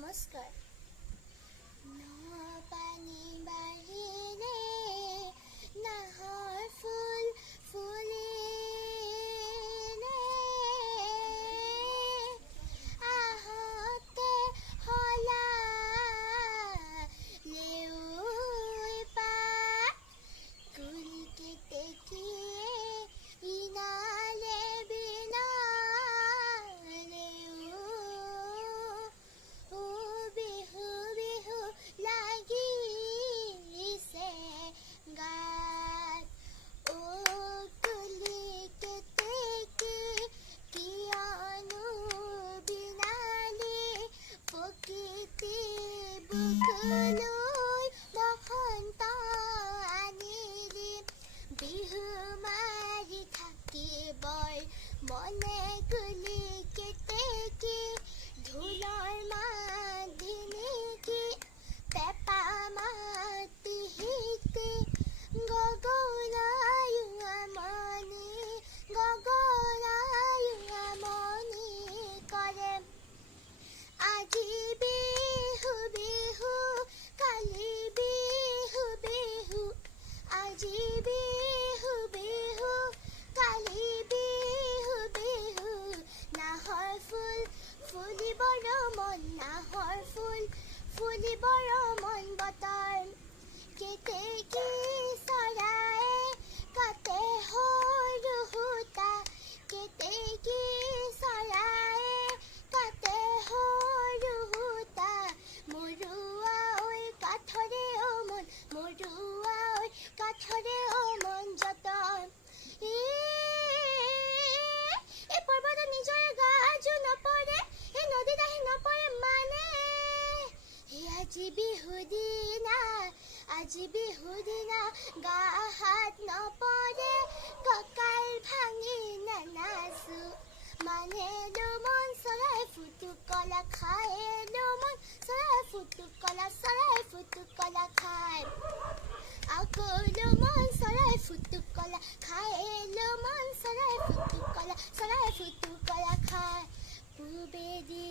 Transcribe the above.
নমস্কাৰ। পানী বাঢ়িলে নাহৰ ফুল ফুলিলে, আহোঁতে সলালেও পাত, কুল কেতেকীয়ে ইনালে বিনালেও, বিহু বিহু লাগিছে গাত। কুলি কেতেকী কিয়নো বিনালি, প্ৰকৃতি বুকুলৈ বসন্ত আনিলি, বিহু মাৰি থাকিবৰ মনে কুলি কেতেকী, ঢোলৰ মাত ধিনিকি পেঁপা মাতি শিকি, গগনায়ো আমনি গগনায়ো আমনি কৰে। আজি বিহু বিহু কালি বিহু বিহু, আজি বিহু বিহু কালি বিহু বিহু, নাহৰ ফুল ফুলিবৰ মন, নাহৰ ফুল ফুলিবৰ মন বতৰ। কেতেকী চৰায়ে কাটে সৰু সূতা, কেতেকী চৰায়ে কাটে সৰু সূতা, মৰুৱা ঐ কাঠৰে মন, মৰুৱা ঐ কাঠৰে মন যতন। এই পৰ্বতত নিজৰে গাজো নপৰে, এই নদীত আহি নপৰে মানে। আজি বিহু দিনা, আজি বিহু দিনা গা হাত নপৰে, কঁকাল ভাঙি নানাচো, মানেলো মন চৰাই ফুটুকলা খায়েলো মন চৰাই ফুটুকলা, চৰাই ফুটুকলা খায়। আকৌলো মন চৰাই ফুটুকলা খায়েলো মন চৰাই ফুটুকলা, চৰাই ফুটুকলা খায়। পূবেদি